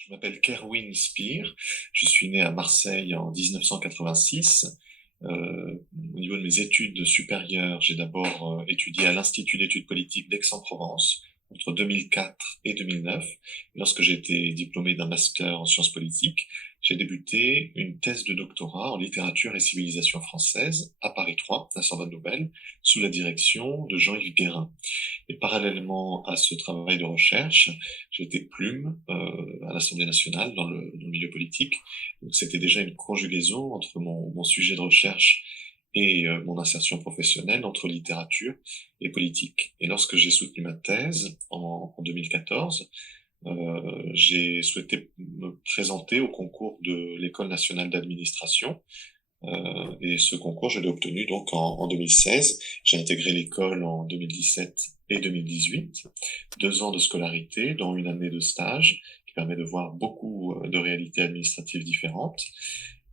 Je m'appelle Kerwin Speer, je suis né à Marseille en 1986. Au niveau de mes études supérieures, j'ai d'abord étudié à l'Institut d'études politiques d'Aix-en-Provence entre 2004 et 2009. Et lorsque j'ai été diplômé d'un master en sciences politiques, j'ai débuté une thèse de doctorat en littérature et civilisation française à Paris 3, à Sorbonne Nouvelle, sous la direction de Jean-Yves Guérin. Et parallèlement à ce travail de recherche, j'ai été plume à l'Assemblée nationale dans le milieu politique. Donc c'était déjà une conjugaison entre mon sujet de recherche et mon insertion professionnelle entre littérature et politique. Et lorsque j'ai soutenu ma thèse en 2014, j'ai souhaité me présenter au concours de l'École nationale d'administration et ce concours, je l'ai obtenu donc en 2016. J'ai intégré l'école en 2017 et 2018. 2 ans de scolarité, dont une année de stage, qui permet de voir beaucoup de réalités administratives différentes.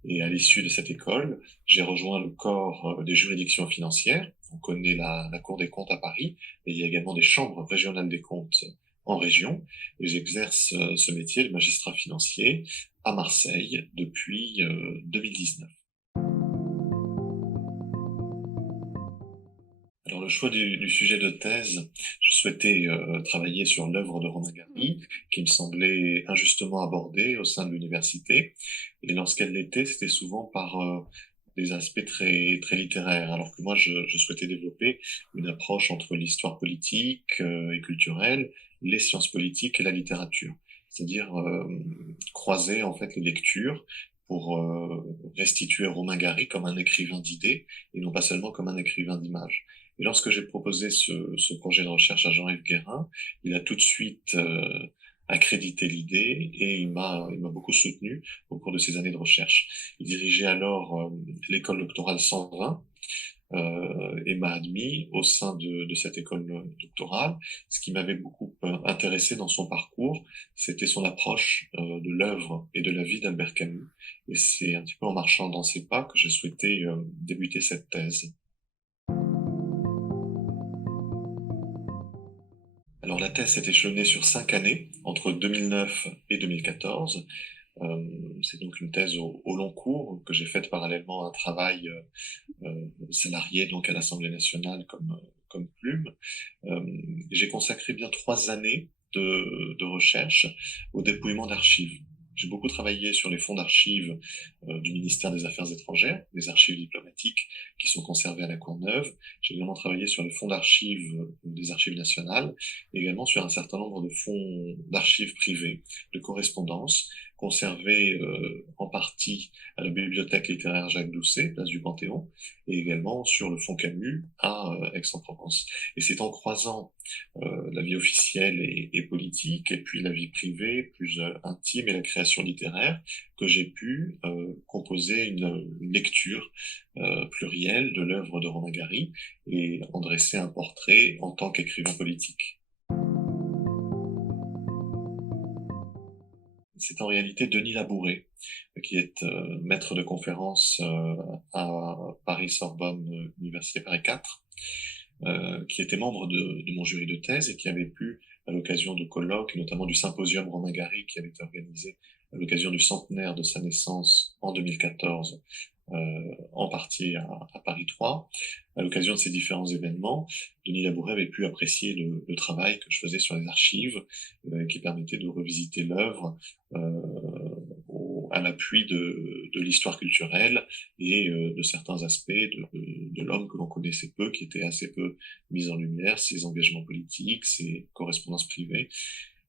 Et à l'issue de cette école, j'ai rejoint le corps des juridictions financières. On connaît la Cour des comptes à Paris, et il y a également des chambres régionales des comptes en région. Et j'exerce ce métier de magistrat financier à Marseille depuis 2019. Alors le choix du sujet de thèse, je souhaitais travailler sur l'œuvre de Romain Gary, qui me semblait injustement abordée au sein de l'université. Et lorsqu'elle l'était, c'était souvent par des aspects très très littéraires, alors que moi je souhaitais développer une approche entre l'histoire politique et culturelle, les sciences politiques et la littérature, c'est-à-dire croiser en fait les lectures pour restituer Romain Gary comme un écrivain d'idées et non pas seulement comme un écrivain d'images. Et lorsque j'ai proposé ce projet de recherche à Jean-Yves Guérin, il a tout de suite accrédité l'idée et il m'a beaucoup soutenu au cours de ces années de recherche. Il dirigeait alors l'école doctorale 120 et m'a admis au sein de cette école doctorale. Ce qui m'avait beaucoup intéressé dans son parcours, c'était son approche de l'œuvre et de la vie d'Albert Camus. Et c'est un petit peu en marchant dans ses pas que j'ai souhaité débuter cette thèse. Alors la thèse s'est échelonnée sur 5 années, entre 2009 et 2014. C'est donc une thèse au long cours que j'ai faite parallèlement à un travail salarié donc à l'Assemblée nationale comme plume. Euh, j'ai consacré bien 3 années de recherche au dépouillement d'archives. J'ai beaucoup travaillé sur les fonds d'archives du ministère des Affaires étrangères, les archives diplomatiques qui sont conservées à la Courneuve. J'ai également travaillé sur les fonds d'archives des archives nationales, et également sur un certain nombre de fonds d'archives privées, de correspondances, conservées en partie à la bibliothèque littéraire Jacques Doucet, place du Panthéon, et également sur le fonds Camus à Aix-en-Provence. Et c'est en croisant la vie officielle et politique, et puis la vie privée plus intime et la création littéraire, que j'ai pu composer une lecture plurielle de l'œuvre de Romain Gary et en dresser un portrait en tant qu'écrivain politique. C'est en réalité Denis Labouret, qui est maître de conférence à Paris-Sorbonne, Université Paris 4, qui était membre de mon jury de thèse et qui avait pu, à l'occasion de colloques, notamment du symposium Romain Gary qui avait été organisé à l'occasion du centenaire de sa naissance en 2014, en partie à Paris 3. À l'occasion de ces différents événements, Denis Labouret avait pu apprécier le travail que je faisais sur les archives, qui permettait de revisiter l'œuvre à l'appui de l'histoire culturelle et de certains aspects de l'homme que l'on connaissait peu, qui était assez peu mis en lumière, ses engagements politiques, ses correspondances privées.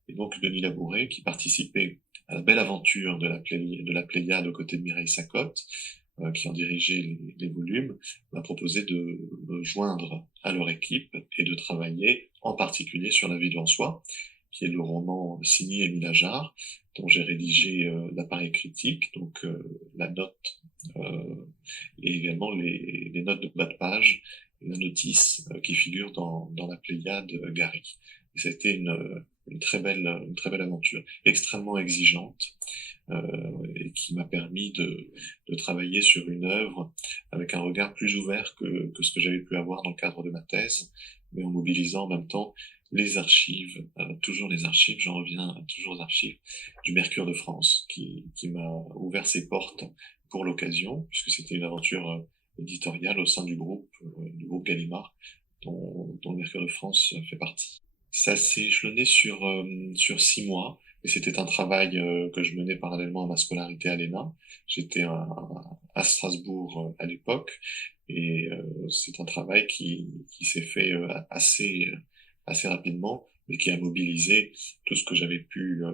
Et donc Denis Labouret, qui participait à la belle aventure de la Pléiade aux côtés de Mireille Sacotte, qui en dirigeait les volumes, m'a proposé de me joindre à leur équipe et de travailler en particulier sur La vie de Lançois, qui est le roman signé Émile Ajar, dont j'ai rédigé l'appareil critique, donc la note, et également les notes de bas de page et la notice qui figure dans la Pléiade Gary. Et ça a été une très belle aventure, extrêmement exigeante, et qui m'a permis de travailler sur une œuvre avec un regard plus ouvert que ce que j'avais pu avoir dans le cadre de ma thèse, mais en mobilisant en même temps les archives, toujours les archives, j'en reviens toujours aux archives, du Mercure de France, qui m'a ouvert ses portes pour l'occasion, puisque c'était une aventure éditoriale au sein du groupe Gallimard, dont le Mercure de France fait partie. Ça s'est échelonné sur 6 mois, et c'était un travail que je menais parallèlement à ma scolarité à l'ENA. J'étais à Strasbourg à l'époque, et c'est un travail qui s'est fait assez rapidement, mais qui a mobilisé tout ce que j'avais pu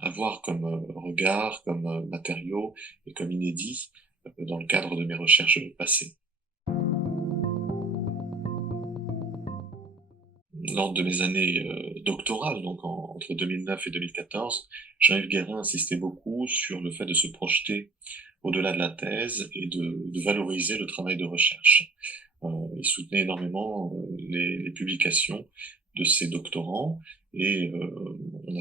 avoir comme regard, comme matériaux et comme inédit dans le cadre de mes recherches passées. Lors de mes années doctorales, donc entre 2009 et 2014, Jean-Yves Guérin insistait beaucoup sur le fait de se projeter au-delà de la thèse et de valoriser le travail de recherche. Il soutenait énormément les publications de ses doctorants et on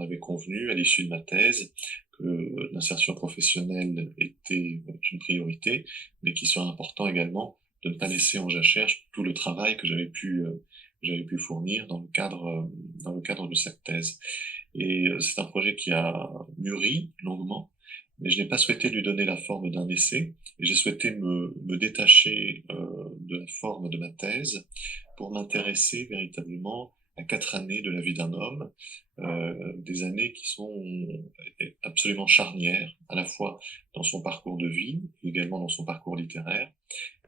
avait convenu à l'issue de ma thèse que l'insertion professionnelle était une priorité, mais qu'il serait important également de ne pas laisser en jachère tout le travail que j'avais pu fournir dans le cadre de cette thèse. Et c'est un projet qui a mûri longuement, mais je n'ai pas souhaité lui donner la forme d'un essai, et j'ai souhaité me détacher de la forme de ma thèse pour m'intéresser véritablement à 4 années de la vie d'un homme, des années qui sont absolument charnières, à la fois dans son parcours de vie, également dans son parcours littéraire,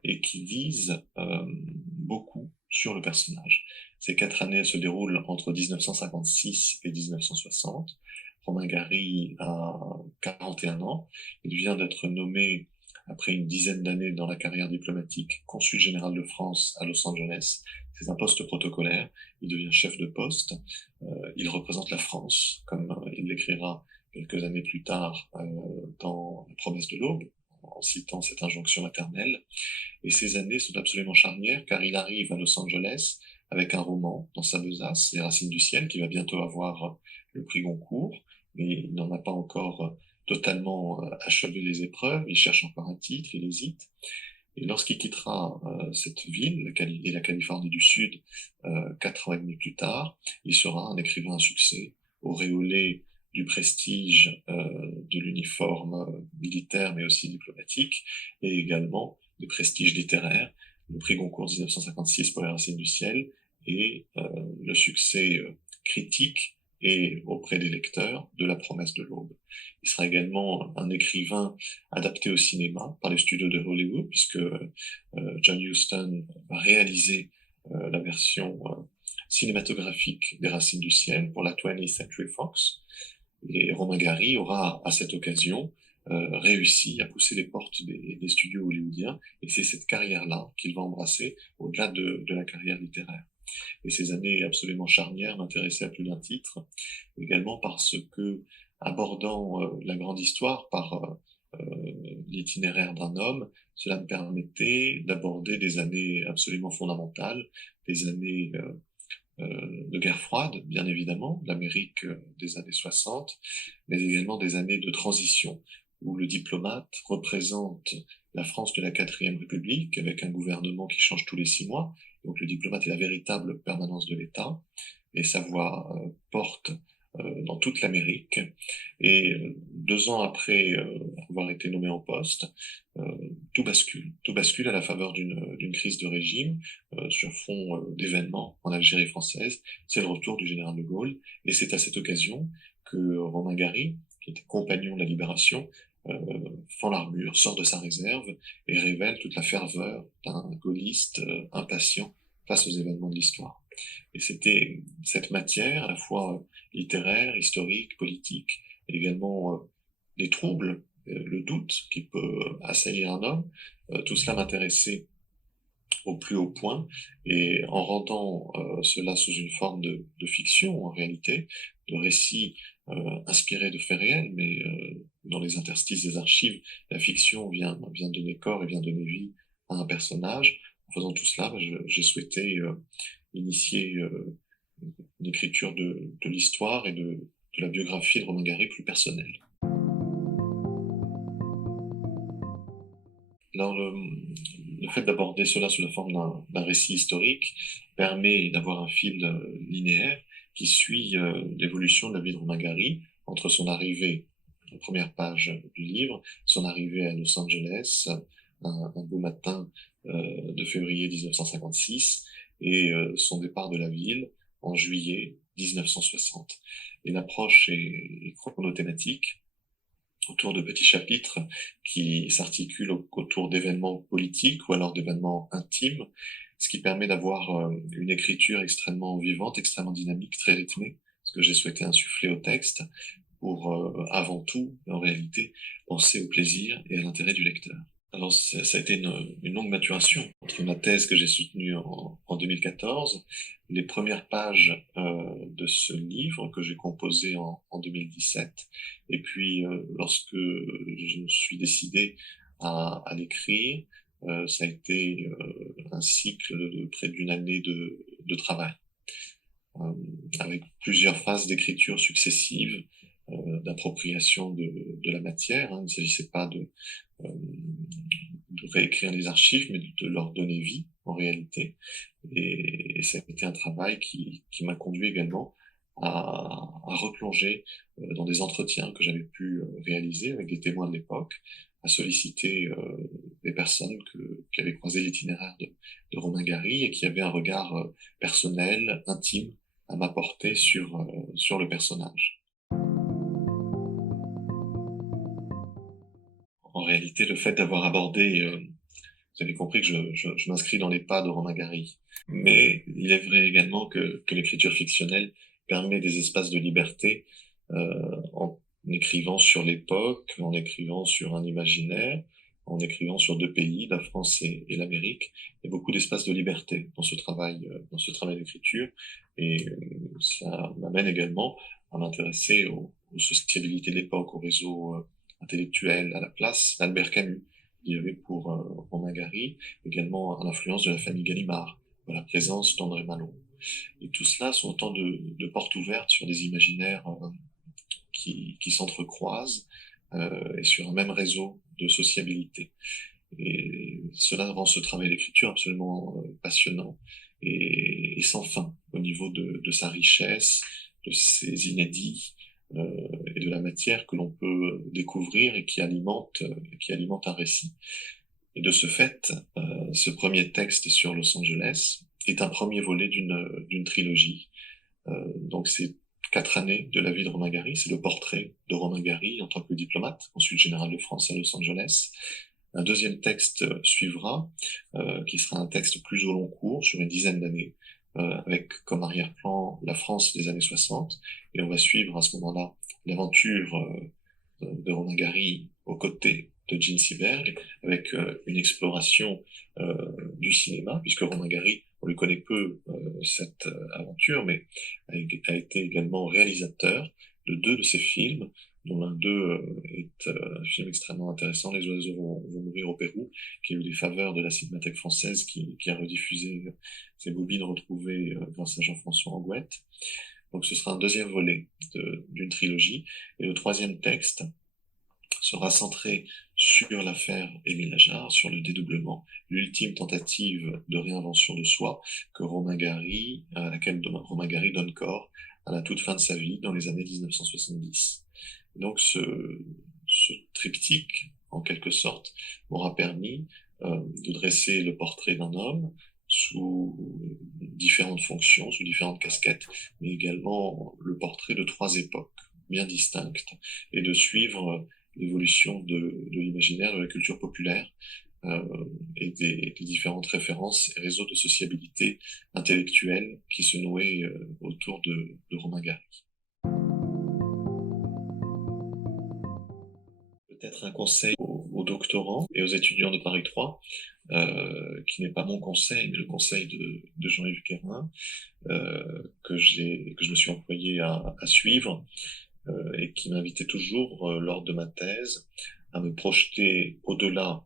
et qui disent beaucoup sur le personnage. Ces 4 années, elles se déroulent entre 1956 et 1960. Romain Gary a 41 ans. Il vient d'être nommé, après une dizaine d'années dans la carrière diplomatique, consul général de France à Los Angeles. C'est un poste protocolaire. Il devient chef de poste. Il représente la France, comme il l'écrira quelques années plus tard dans La promesse de l'aube, en citant cette injonction maternelle. Et ces années sont absolument charnières, car il arrive à Los Angeles avec un roman dans sa besace, Les Racines du ciel, qui va bientôt avoir le prix Goncourt, mais il n'en a pas encore totalement achevé les épreuves, il cherche encore un titre, il hésite. Et lorsqu'il quittera cette ville et la Californie du Sud 4 ans et demi plus tard, il sera un écrivain à succès, auréolé du prestige de l'uniforme militaire, mais aussi diplomatique, et également des prestiges littéraires, le prix Goncourt 1956 pour Les Racines du ciel, et le succès critique et auprès des lecteurs de La promesse de l'aube. Il sera également un écrivain adapté au cinéma par les studios de Hollywood, puisque John Huston va réaliser la version cinématographique des Racines du ciel pour la 20th Century Fox. Et Romain Gary aura, à cette occasion, réussi à pousser les portes des studios hollywoodiens, et c'est cette carrière-là qu'il va embrasser au-delà de la carrière littéraire. Et ces années absolument charnières m'intéressaient à plus d'un titre, également parce que, abordant la grande histoire par l'itinéraire d'un homme, cela me permettait d'aborder des années absolument fondamentales, des années de guerre froide, bien évidemment, l'Amérique des années 60, mais également des années de transition, où le diplomate représente la France de la 4e République, avec un gouvernement qui change tous les 6 mois. Donc le diplomate est la véritable permanence de l'État, et sa voix porte dans toute l'Amérique. Et 2 ans après avoir été nommé en poste, tout bascule. Tout bascule à la faveur d'une crise de régime sur fond d'événements en Algérie française. C'est le retour du général de Gaulle. Et c'est à cette occasion que Romain Gary, qui était compagnon de la Libération, fend l'armure, sort de sa réserve et révèle toute la ferveur d'un gaulliste impatient face aux événements de l'histoire. Et c'était cette matière, à la fois littéraire, historique, politique, et également les troubles, le doute qui peut assaillir un homme, tout cela m'intéressait au plus haut point, et en rendant cela sous une forme de fiction, en réalité, de récits inspirés de faits réels, mais dans les interstices des archives, la fiction vient donner corps et vient donner vie à un personnage. En faisant tout cela, j'ai souhaité initier une écriture de l'histoire et de la biographie de Romain Gary plus personnelle. Alors, le fait d'aborder cela sous la forme d'un récit historique permet d'avoir un fil linéaire qui suit l'évolution de la vie de Romain Gary entre son arrivée, la première page du livre, son arrivée à Los Angeles, un beau matin de février 1956, et son départ de la ville en juillet 1960. Et l'approche est chronothématique, autour de petits chapitres qui s'articulent autour d'événements politiques ou alors d'événements intimes, ce qui permet d'avoir une écriture extrêmement vivante, extrêmement dynamique, très rythmée, ce que j'ai souhaité insuffler au texte pour, avant tout, en réalité, penser au plaisir et à l'intérêt du lecteur. Alors, ça a été une longue maturation entre ma thèse que j'ai soutenue en 2014, les premières pages de ce livre que j'ai composé en 2017, et puis lorsque je me suis décidé à l'écrire, ça a été un cycle de près d'une année de travail, avec plusieurs phases d'écriture successives, d'appropriation de la matière. Hein. Il ne s'agissait pas euh, de réécrire les archives, mais de leur donner vie en réalité. Et ça a été un travail qui m'a conduit également à replonger dans des entretiens que j'avais pu réaliser avec des témoins de l'époque, à solliciter des personnes qui avaient croisé l'itinéraire de Romain Gary et qui avaient un regard personnel, intime, à m'apporter sur le personnage. En réalité, le fait d'avoir abordé, vous avez compris que je m'inscris dans les pas de Romain Gary. Mais il est vrai également que l'écriture fictionnelle permet des espaces de liberté en écrivant sur l'époque, en écrivant sur un imaginaire, en écrivant sur deux pays, la France et l'Amérique. Il y a beaucoup d'espaces de liberté dans ce travail d'écriture, et ça m'amène également à m'intéresser aux sociabilités de l'époque, au réseau intellectuel, à la place d'Albert Camus. Il y avait pour Romain Gary également l'influence de la famille Gallimard, la présence d'André Malraux. Et tout cela sont autant de portes ouvertes sur des imaginaires qui s'entrecroisent et sur un même réseau de sociabilité. Et cela rend ce travail d'écriture absolument passionnant et sans fin au niveau de sa richesse, de ses inédits et de la matière que l'on peut découvrir et qui alimente un récit. Et de ce fait, ce premier texte sur Los Angeles est un premier volet d'une trilogie. Donc c'est 4 années de la vie de Romain Gary, c'est le portrait de Romain Gary en tant que diplomate, consul général de France à Los Angeles. Un deuxième texte suivra, qui sera un texte plus au long cours, sur une dizaine d'années, avec comme arrière-plan la France des années 60, et on va suivre à ce moment-là l'aventure de Romain Gary aux côtés de Jean Seberg, avec une exploration du cinéma, puisque Romain Gary, on lui connaît peu cette aventure, mais a été également réalisateur de 2 de ses films, dont l'un d'eux est un film extrêmement intéressant, Les oiseaux vont mourir au Pérou, qui a eu les faveurs de la Cinémathèque française, qui a rediffusé ces bobines retrouvées grâce à Jean-François Angouette. Donc ce sera un deuxième volet d'une trilogie. Et le troisième texte sera centré sur l'affaire Émile Ajar, sur le dédoublement, l'ultime tentative de réinvention de soi à laquelle Romain Gary donne corps à la toute fin de sa vie dans les années 1970. Donc ce triptyque, en quelque sorte, m'aura permis de dresser le portrait d'un homme sous différentes fonctions, sous différentes casquettes, mais également le portrait de 3 époques bien distinctes, et de suivre l'évolution de l'imaginaire, de la culture populaire, et des différentes références et réseaux de sociabilité intellectuelle qui se nouaient autour de Romain Gary. Peut-être un conseil aux doctorants et aux étudiants de Paris 3, qui n'est pas mon conseil, mais le conseil de Jean-Yves Guérin, que je me suis employé à suivre, et qui m'invitait toujours, lors de ma thèse, à me projeter au-delà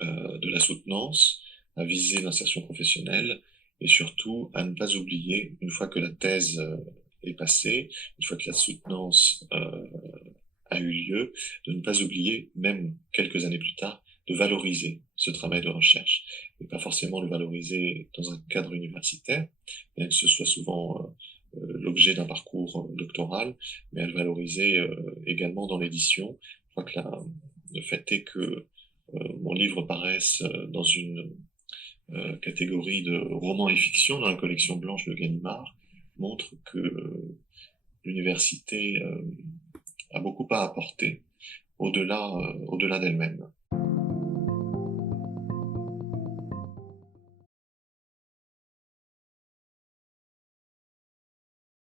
de la soutenance, à viser l'insertion professionnelle, et surtout à ne pas oublier, une fois que la thèse est passée, une fois que la soutenance a eu lieu, de ne pas oublier, même quelques années plus tard, de valoriser ce travail de recherche, et pas forcément le valoriser dans un cadre universitaire, bien que ce soit souvent l'objet d'un parcours doctoral, mais à le valoriser également dans l'édition. Je crois que le fait est que mon livre paraisse dans une catégorie de romans et fiction dans la collection blanche de Gallimard montre que l'université a beaucoup à apporter au-delà d'elle-même.